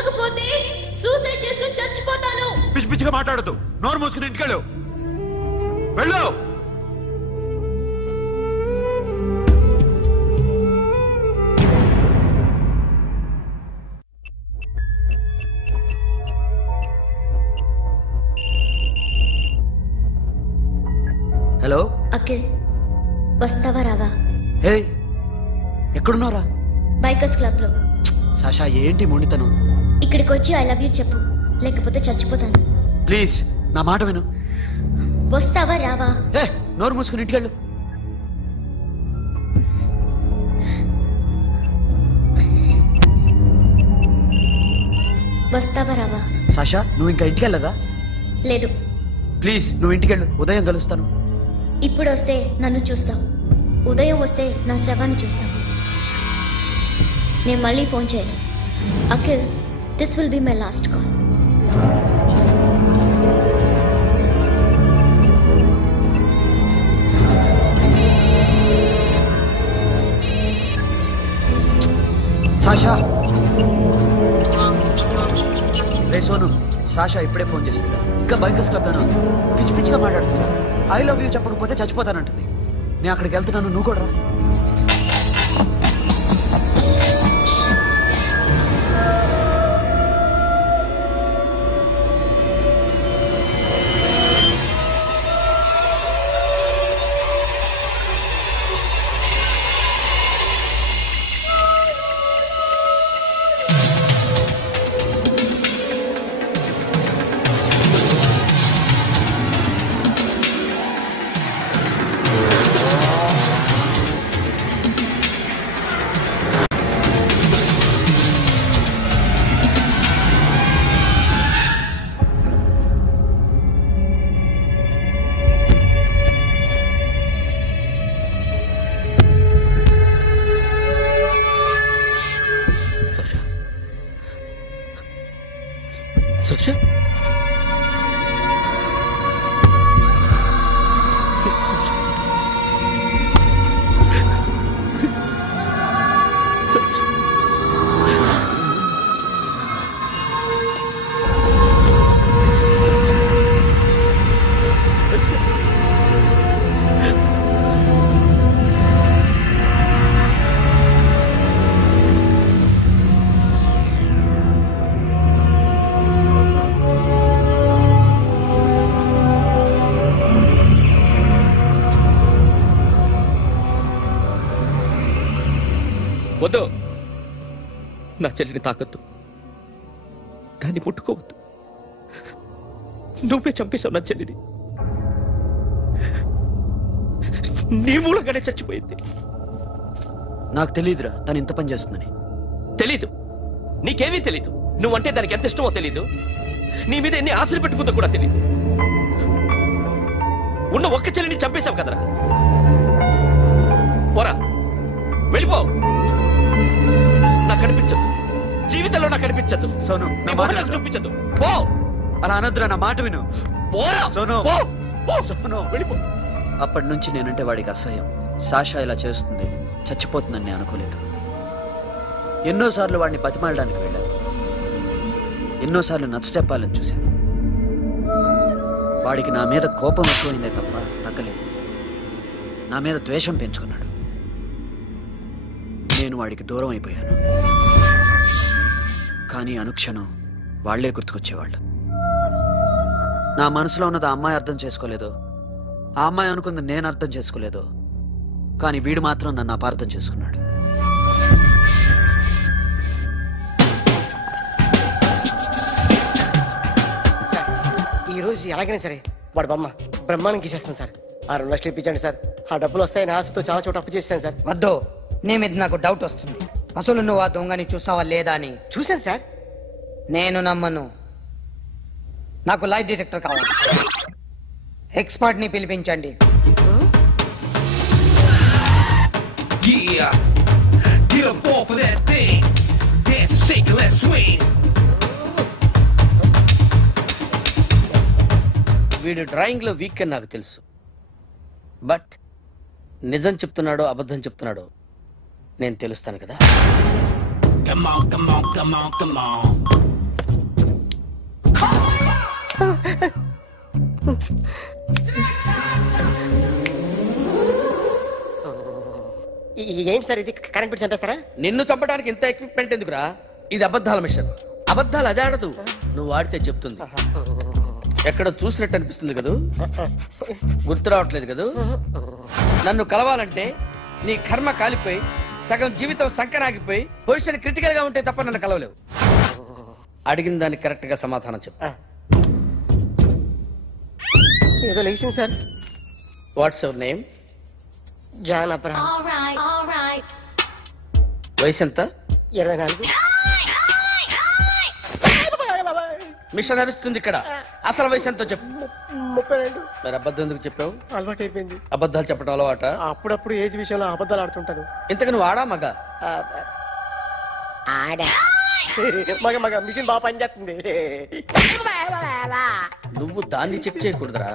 ఇవ్వకపోతే సూసైడ్ చేసుకుని చచ్చిపోతాను. పిచ్చి పిచ్చిగా మాట్లాడద్దు. నోరు మూసుకుని ఇంటికెళ్ళు. వెళ్ళు. హలో అఖిల్, వస్తావా రావా? హే, ఎక్కడున్నారా? బైకర్స్ క్లబ్ లో. సాషా, ఏంటి మొండితనం? ఇక్కడికి వచ్చి ఐ లవ్ యూ చెప్పు, లేకపోతే చచ్చిపోతాను. ప్లీజ్ నా మాట విను. వస్తావా రావా? హే, నోరు మూసుకుని ఇంటికెళ్ళు. వస్తావా రావా? సాషా, నువ్వు ఇంకా ఇంటికెళ్ళదా? లేదు. ప్లీజ్ నువ్వు ఇంటికెళ్ళు, ఉదయం కలుస్తాను. ఇప్పుడు వస్తే నన్ను చూస్తావు, ఉదయం వస్తే నా శవాన్ని చూస్తావు. నేను మళ్ళీ ఫోన్ చేయను. Akhil, this will be my last call. Sasha, ray Sonu, Sasha ఇప్పుడే ఫోన్ చేసింది. ఇంకా బైకర్స్ క్లబ్లోనే ఉంది. పిచ్చి పిచ్చిగా మాట్లాడుతుంది. ఐ లవ్ యూ చెప్పకపోతే చచ్చిపోతానంటుంది. నేను అక్కడికి వెళ్తున్నాను, నువ్వు కూడా రా. Sasha? వద్దు, నా చెల్లిని తాకద్దు, దాన్ని ముట్టుకోవద్దు. నువ్వే చంపేశావు నా చెల్లిని. నీ మూలంగానే చచ్చిపోయింది. నాకు తెలియదురా తను ఇంత పని చేస్తుందని. తెలీదు, నీకేమీ తెలీదు. నువ్వంటే దానికి ఎంత ఇష్టమో తెలీదు. నీ మీద ఎన్ని ఆశలు పెట్టుకుందో కూడా తెలీదు. ఉన్న ఒక్క చెల్లిని చంపేశావు కదరా. పోరా, వెళ్ళిపో. నాకు కనిపించదు, జీవితంలో నాకు కనిపించదు. సోను, నాకు చూపించదు. పో. అలా అనద్దురా, నా మాట విను. పోరా సోను. సోను, వెళ్ళిపో. అప్పటి నుంచి నేనంటే వాడికి అసహ్యం. సాషా ఇలా చేస్తుంది, చచ్చిపోతుందని నేను అనుకోలేదు. ఎన్నోసార్లు వాడిని బతిమాలడానికి వెళ్ళాను, ఎన్నోసార్లు నచ్చ చెప్పాలని చూశాను. వాడికి నా మీద కోపం ఎక్కువైందే తప్ప తగ్గలేదు. నా మీద ద్వేషం పెంచుకున్నాడు. నేను వాడికి దూరం అయిపోయాను. కానీ అనుక్షణం వాళ్లే గుర్తుకొచ్చేవాళ్ళు. నా మనసులో ఉన్నది ఆ అమ్మాయి అర్థం చేసుకోలేదు, ఆ అమ్మాయి అనుకుంది నేను అర్థం చేసుకోలేదు. కానీ వీడు మాత్రం నన్ను అపార్థం చేసుకున్నాడు. సార్, ఈరోజు ఎలాగైనా సరే వాడు బొమ్మ బ్రహ్మాండం గీసేస్తాను సార్. 6 లక్షలు ఇప్పించండి సార్. ఆ డబ్బులు వస్తాయని ఆశతో చాలా చోట అప్పు చేస్తాను సార్. వద్దు, నీ మీద నాకు డౌట్ వస్తుంది. అసలు నువ్వు ఆ దొంగని చూసావా లేదా అని. చూశాను సార్. నేను నమ్మను. నాకు లైట్ డిటెక్టర్ కావాలి. ఎక్స్పర్ట్ ని పిలిపించండి. వీడు డ్రాయింగ్ లో వీక్ అని నాకు తెలుసు. బట్ నిజం చెప్తున్నాడో అబద్ధం చెప్తున్నాడో నేను తెలుస్తాను కదా. Come on, come on, come on, come on. ఏంటి సార్ ఇది? కరెంట్ బిల్ చంపేస్తారా? నిన్ను చంపడానికి ఇంత ఎక్విప్మెంట్ ఎందుకురా? ఇది అబద్ధాల మిషన్. అబద్ధాలు అదే ఆడదు, నువ్వు ఆడితే చెప్తుంది. ఎక్కడ చూసినట్టు అనిపిస్తుంది కదూ? గుర్తు రావట్లేదు కదూ? నన్ను కలవాలంటే నీ కర్మ కాలిపోయి సగం జీవితం సంకరాగిపోయి పొజిషన్ క్రిటికల్ గా ఉంటే తప్ప నన్ను కలవలేవు. అడిగిన దానికి కరెక్ట్ గా సమాధానం చెప్పు. ఏదో లేచింది sir. What's your name? John Abraham. వయసు ఎంత? 24. మిషన్ నడుస్తుంది ఇక్కడ. అసలు వయసు ఎంతో చెప్పు. 32. మరి అబద్ధం ఎందుకు చెప్పావు? అలవాటు అయిపోయింది. అబద్ధాలు చెప్పడం అలవాట? అప్పుడప్పుడు ఏజ్ విషయంలో అబద్ధాలు ఆడుతుంటాను. ఇంతకు నువ్వు ఆడా మగ? ఆడా. మగ మగ మిషన్ బాగా పనిచేస్తుంది. నువ్వు దాన్ని చెక్ చేయకూడదురా,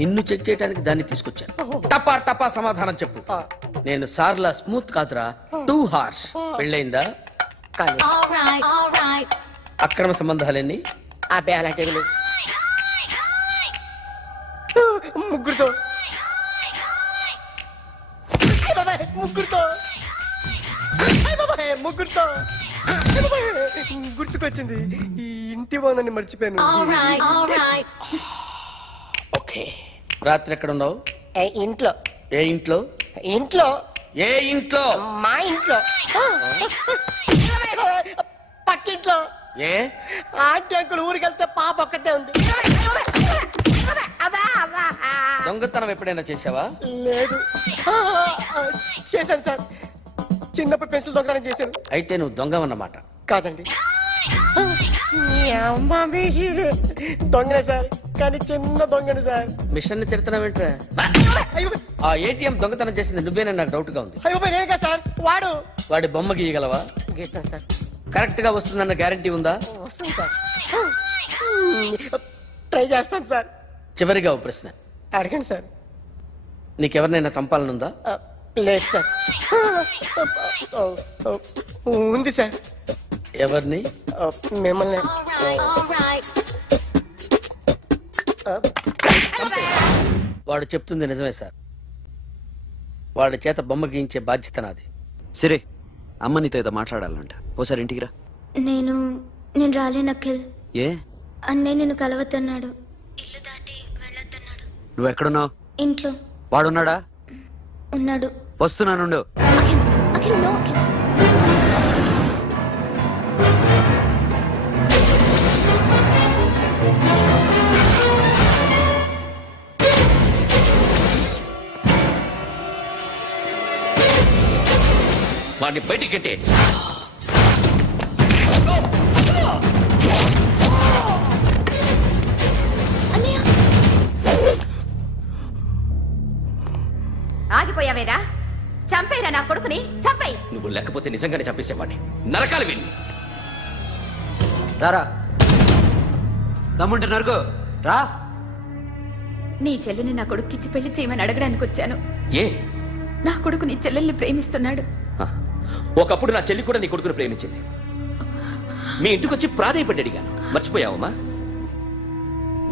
నిన్ను చెక్ చేయడానికి దాన్ని తీసుకొచ్చాను. టపా టపా సమాధానం చెప్పు. నేను సార్లా స్మూత్ కాదురా, టూ హార్ష్. పెళ్ళయిందా? కానీ అక్రమ సంబంధాలన్నీ? అబ్బాయి అలాంటి ముగ్గురుతో ముగ్గురుతో ముగ్గురుతో గుర్తుకొచ్చింది. ఈ ఇంటి బాగుందని మర్చిపోయాను. ఓకే. రాత్రి ఎక్కడ ఉన్నావు? ఇంట్లో. ఏ ఇంట్లో? ఇంట్లో. ఏ ఇంట్లో? మా ఇంట్లో. పక్కింట్లో. ఏ ఆంటీ అంకుల్ ఊరికి వెళ్తే పాప ఒక్కతే ఉంది. దొంగతనం ఎప్పుడైనా చేసావా? లేదు. చేశాను సార్, చిన్నప్పుడు పెన్సిల్ దొంగతనం చేశాను. అయితే నువ్వు దొంగవన్నమాట. కాదండి, దొంగనే సార్, కానీ చిన్న దొంగని సార్. మిషన్ ని తిడుతున్నావేంట్రా? ఆ ఏటీఎం దొంగతనం చేసింది నువ్వేనని నాకు డౌట్ గా ఉంది. అయ్యో నేను కదా సార్, వాడి బొమ్మ గీయగలవా? గీస్తాను సార్. కరెక్ట్ గా వస్తుందన్న గ్యారంటీ ఉందా? వస్తుంది సార్, ట్రై చేస్తాను సార్. చివరిగా ఓ ప్రశ్న అడగండి సార్. నీకెవరినైనా చంపాలనుందా? లేదు సార్. ఉంది సార్. ఎవరిని? మిమ్మల్ని. వాడు చెప్తుంది నిజమే సార్. వాడి చేత బొమ్మ గీయించే బాధ్యత నాది. సరే, అమ్మ నీతో ఏదో మాట్లాడాలంట. ఓసారి ఇంటికి రా. నేను రాలేను అఖిల్. ఏ? అన్నయ్య నిన్ను కలవద్దన్నాడు, ఇల్లు దాటి వెళ్ళొద్దన్నాడు. నువ్వు ఎక్కడున్నావు? ఇంట్లో. వాడున్నాడా? ఉన్నాడు. వస్తున్నానుండు. అఖిల్, అఖిల్, నో అఖిల్. వాడిని బయటికి గెట్టే. ఆగిపోయావేరా? చంపేరా నా కొడుకుని, చంపేయి. నువ్వు లేకపోతే నిజంగానే చంపేసేవాడిని. నరకాలి వీణ్ణి. రారా, దమ్ముంటే నరుకు రా. నీ చెల్లిని నా కొడుక్కిచ్చి పెళ్లి చేయమని అడగడానికి వచ్చాను. ఏ? నా కొడుకు నీ చెల్లెల్ని ప్రేమిస్తున్నాడు. ఒకప్పుడు నా చెల్లి కూడా నీ కొడుకును ప్రేమించింది. మీ ఇంటికి వచ్చి ప్రాధాయపడి అడిగాను, మర్చిపోయావమ్మా?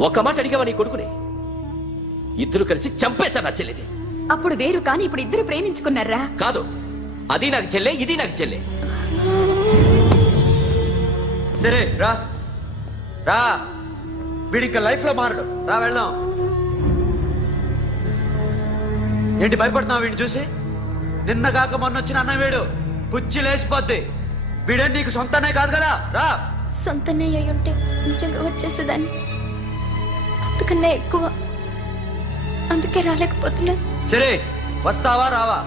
ఒక మాట అడిగావా నీ కొడుకుని? ఇద్దరు కలిసి చంపేశారు నా చెల్లిని. అప్పుడు వేరు, కానీ ఇప్పుడు ఇద్దరు ప్రేమించుకున్నారా? కాదు, అది నాకు చెల్లె, ఇది నాకు చెల్లె. సరే రా రా, వీడి ఇంకా లైఫ్ లో మారడు. రా వెళ్దాం. ఏంటి భయపడుతున్నావు వీడిని చూసి? నిన్న కాక మొన్న వచ్చిన అన్న వీడు పుచ్చి లేచిపోద్ది. వీడే నీకు సొంతనే కాదు కదా. రా. సొంతనే అయి ఉంటే నిజంగా వచ్చేసేదాన్ని, అంతకన్నా ఎక్కువ. అందుకే రాలేకపోతున్నా. సరే, వస్తావా రావా?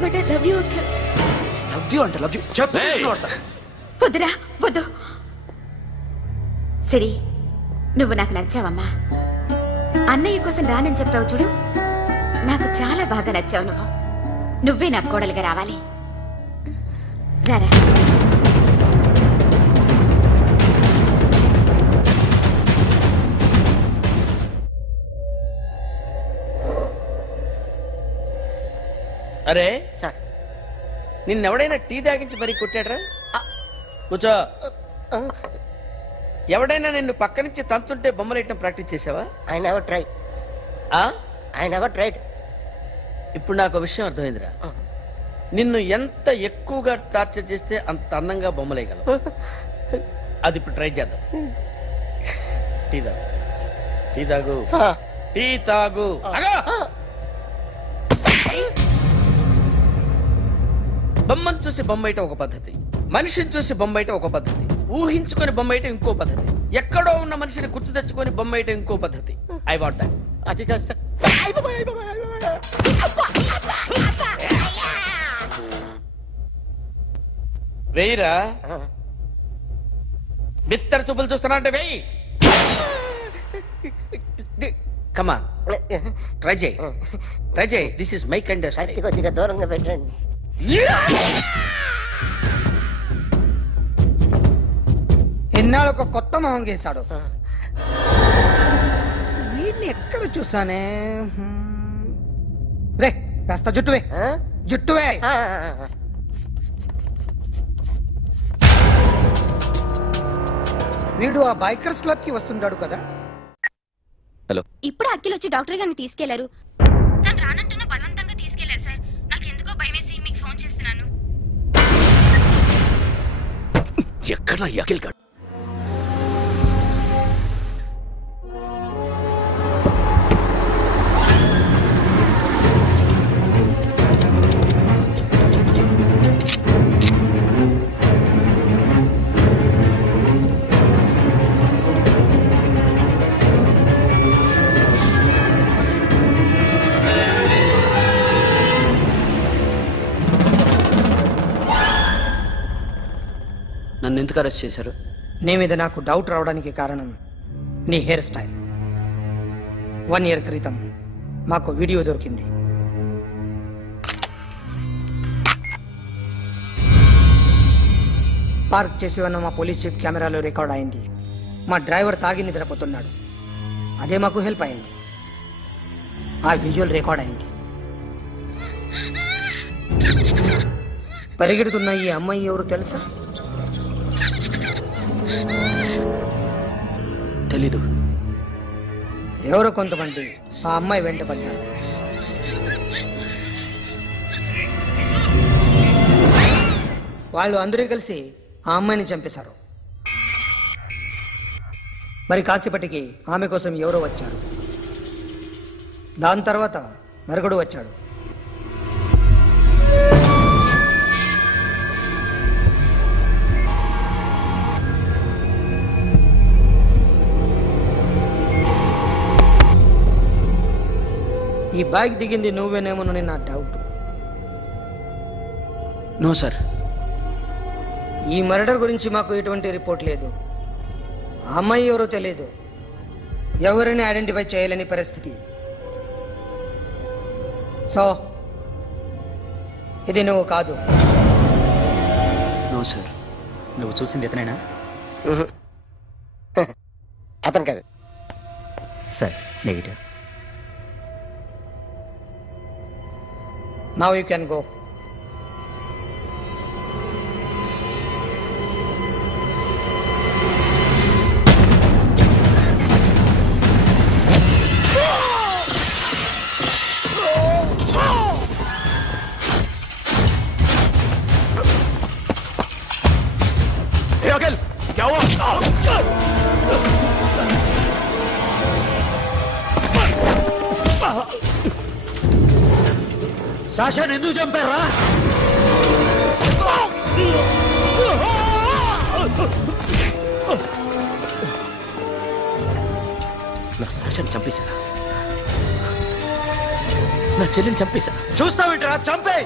But I love you Akhil. Love you అంటే లవ్ యూ చెప్పు. వద్దురా, వద్దు. సరే, నువ్వు నాకు నచ్చావమ్మా. అన్నయ్య కోసం రానని చెప్పావు చూడు, నాకు చాలా బాగా నచ్చావు. నువ్వే నా కోడలిగా రావాలి. రారా. అరే సార్, నిన్నెవడైనా టీ తాగించి మరీ కొట్టాడ్రా? కూర్చో. ఎవడైనా నిన్ను పక్క నుంచి తంతుంటే బొమ్మలేయటం ప్రాక్టీస్ చేసావా? I never try. I never tried. ఇప్పుడు నాకు విషయం అర్థమైందిరా. నిన్ను ఎంత ఎక్కువగా టార్చర్ చేస్తే అంత అందంగా బొమ్మలేయగలవు. అది ఇప్పుడు ట్రై చేద్దాం. టీ తాగు, టీ తాగు, టీ తాగు. బొమ్మను చూసి బొమ్మయటం ఒక పద్ధతి, మనిషిని చూసి బొమ్మయటం ఒక పద్ధతి, ఊహించుకొని బొమ్మయటం ఇంకో పద్ధతి, ఎక్కడో ఉన్న మనిషిని గుర్తు తెచ్చుకొని బొమ్మయటం ఇంకో పద్ధతి. I want that. అది కాదు సార్. వెయ్యిరా. బిత్తర చూపులు చూస్తున్నా అంటే వెయ్యి. కమా ట్రై చేయి, ట్రై చేయి. This is my kind. కొద్దిగా దూరంగా పెట్టండి. ఎన్నాళ్ళు ఒక కొత్త మొహం గీశాడు. వీడిని ఎక్కడ చూసానే? రే కాస్త జుట్టువే, జుట్టువే. వీడు ఆ బైకర్స్ క్లబ్ కి వస్తుంటాడు కదా. హలో, ఇప్పుడు అఖిల్ వచ్చి డాక్టర్ గారిని తీసుకెళ్లారు. తను రానంటున్న బలవంతంగా తీసుకెళ్లారు సార్. నాకు ఎందుకో భయమేసి మీకు ఫోన్ చేస్తున్నాను. ఎక్కడ అఖిల్ గాడు? నన్ను ఎందుకు అరెస్ట్ చేశారు? నీ మీద నాకు డౌట్ రావడానికి కారణం నీ హెయిర్ స్టైల్. 1 year క్రితం మాకు వీడియో దొరికింది. పార్క్ చేసి ఉన్న మా పోలీస్ జీప్ కెమెరాలో రికార్డ్ అయింది. మా డ్రైవర్ తాగి నిద్రపోతున్నాడు. అదే మాకు హెల్ప్ అయింది. ఆ విజువల్ రికార్డ్ అయింది. పరిగెడుతున్న ఈ అమ్మాయి ఎవరు తెలుసా? తెలీదు. ఎవరో కొంతమంది ఆ అమ్మాయి వెంట పడ్డారు. వాళ్ళు అందరూ కలిసి ఆ అమ్మాయిని చంపేశారు. మరి కాసేపటికి ఆమె కోసం ఎవరో వచ్చారు. దాని తర్వాత మరొకడు వచ్చాడు. ఈ బైక్ దిగింది నువ్వేనేమోనని నా డౌట్. No sir. ఈ మర్డర్ గురించి మాకు ఎటువంటి రిపోర్ట్ లేదు. ఆ అమ్మాయి ఎవరో తెలియదు. ఎవరిని ఐడెంటిఫై చేయలేని పరిస్థితి. సో ఇది నువ్వు కాదు. No sir. నువ్వు చూసింది ఇతనేనా? అతను కాదు sir. Negative. Now you can go. Hey, Akhil, क्या हुआ? సాషాని ఎందుకు చంపారా? నా సాషాని చంపేశారా? నా చెల్లిని చంపేశా. చూస్తావేంట్రా? చంపే.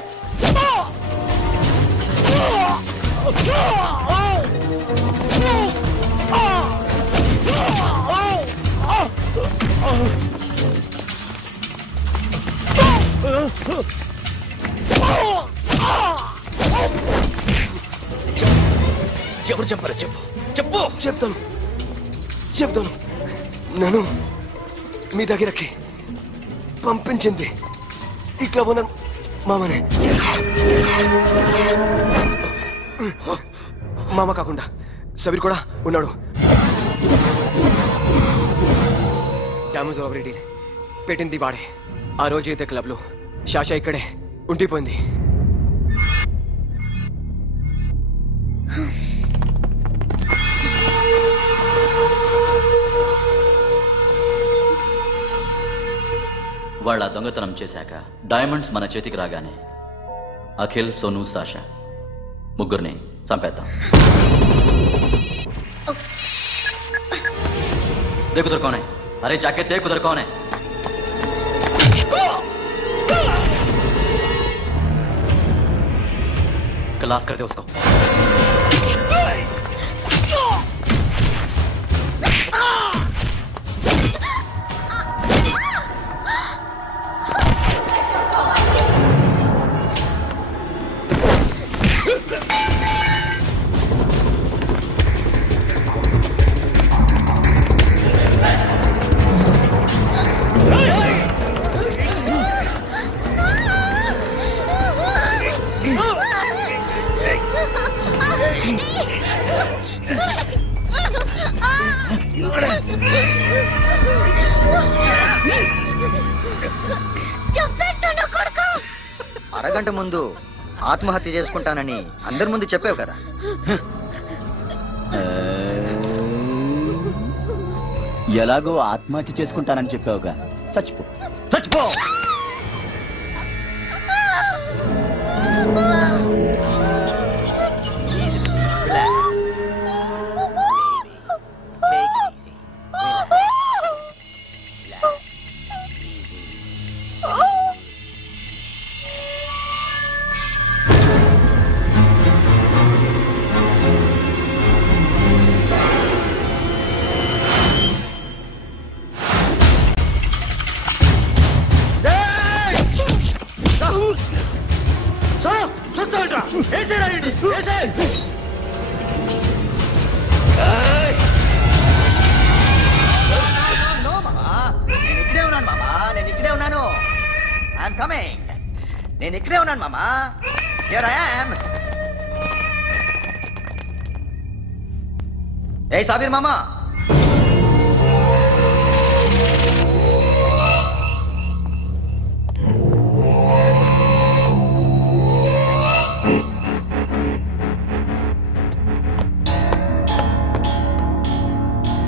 ఎవరు చంపారో చెప్పు, చెప్పు. చెప్తాను. నన్ను మీ దగ్గరకి పంపించింది ఇట్లా ఉన్న మామనే. మామ కాకుండా సబీర్ కూడా ఉన్నాడు. డ్యామేజ్ ఓవర్ డీల్ పెట్టింది వాడే. ఆ రోజు అయితే క్లబ్లో శాషా ఇక్కడే ఉండిపోయింది. వాళ్ళ దొంగతనం చేశాక డైమండ్స్ మన చేతికి రాగానే అఖిల్, సోను, సాషా ముగ్గురిని చంపేద్దాం. देखो उधर कौन है? अरे जाके देख उधर कौन है? क्लास करते उसको. అరగంట ముందు ఆత్మహత్య చేసుకుంటానని అందరి ముందు చెప్పావు కదా. ఎలాగో ఆత్మహత్య చేసుకుంటానని చెప్పావుగా, చచ్చిపో చచ్చిపో. నేను ఇక్కడే ఉన్నాను మామా. Here I am. ఏ సాబీర్ మామా,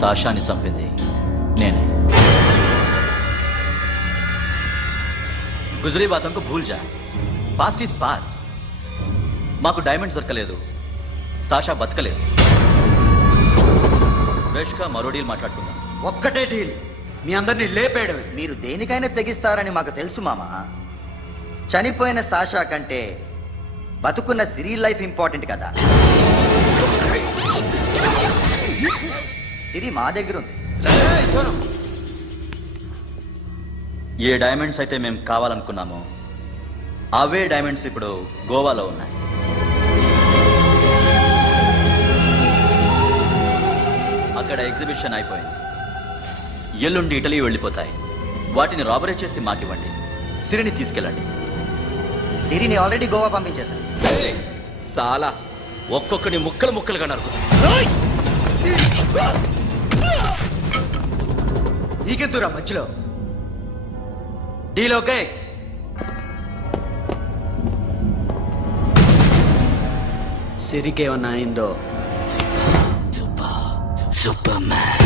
సాషాని చంపింది నేనే. గుజరీ బాతం కు భూల్ జా, పాస్ట్ ఈజ్ పాస్ట్. మాకు డైమండ్స్ దొరకలేదు, సాషా బతకలేదు. ఫ్రెష్గా మరో డీల్ మాట్లాడుకుందాం. ఒక్కటే డీల్, మీ అందరినీ లేపేయడమే. మీరు దేనికైనా తెగిస్తారని మాకు తెలుసు మామా. చనిపోయిన సాషా కంటే బతుకున్న సిరి లైఫ్ ఇంపార్టెంట్ కదా. సిరి మా దగ్గర ఉంది. ఏ డైమండ్స్ అయితే మేము కావాలనుకున్నామో అవే డైమండ్స్ ఇప్పుడు గోవాలో ఉన్నాయి. అక్కడ ఎగ్జిబిషన్ అయిపోయింది. ఎల్లుండి ఇటలీ వెళ్ళిపోతాయి. వాటిని రాబరీ చేసి మాకివ్వండి. సిరిని తీసుకెళ్ళండి. సిరిని ఆల్రెడీ గోవా పంపించేశాను. సాలా ఒక్కొక్కని ముక్కలు ముక్కలుగా నరుకు. నీకెందురా మధ్యలో? Deal okay? సిరికేమన్నా అయిందో సూపర్ మ్యాన్.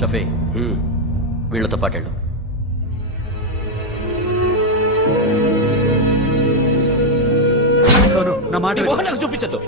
షఫీ, వీళ్ళతో పాటేళ్ళు. నా మాట చూపించదు.